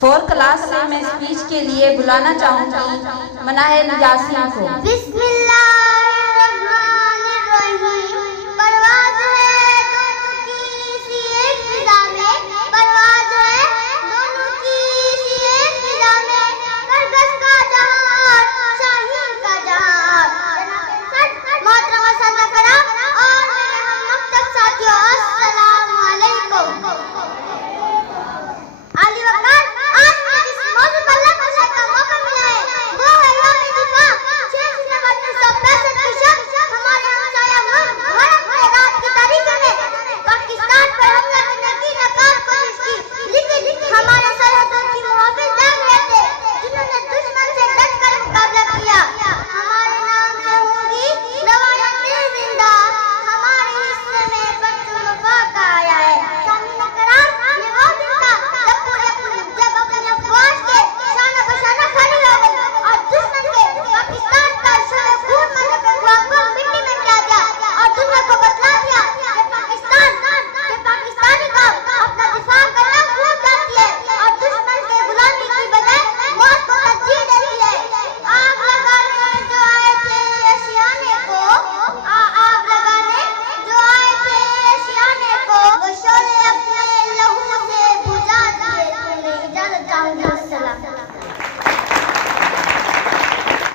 Fourth class से मैं speech के लिए बुलाना चाहूंगी मनाहिर यासीन को। बिस्मिल्लाहिर्रहमानिर्रहीम। परवाज़ है दोनों की सी एक फिज़ा में, परवाज़ है दोनों की सी एक फिज़ा में, करगस का जहां शाहीन का जहां। मोहतरमा सादा करा और मेरे हम मकतब साथियों, अस्सलामु अलैकुम। आली वक़ार, आज मुझे जिस मौजू पर लफ्ज़ का मौका मिला है वो है यौम दिफा। 6 सितंबर 1965 की शब हमारे हमसाया मुल्क भारत ने रात की तारीकी में पाकिस्तान पर हमला करने की नाकाम कोशिश की, लेकिन हमारे सरहदों की मुहाफिज जाग रहे थे जिन्होंने दुश्मन से डटकर मुकाबला किया। हमारे नाम से होंगी रवायतें जिंदा, हमारे हिस्से में बच्चों वफा का आया है। सामीना कराम, ये वो दिन था जब अपनी अफवाज के शाना बशाना खड़ी हो गई और दुश्मन के पाकिस्तान का शोर खून मनाने के ख्वाब को मिट्टी में मिला दिया और दुनिया को बतला दिया कि पाकिस्तान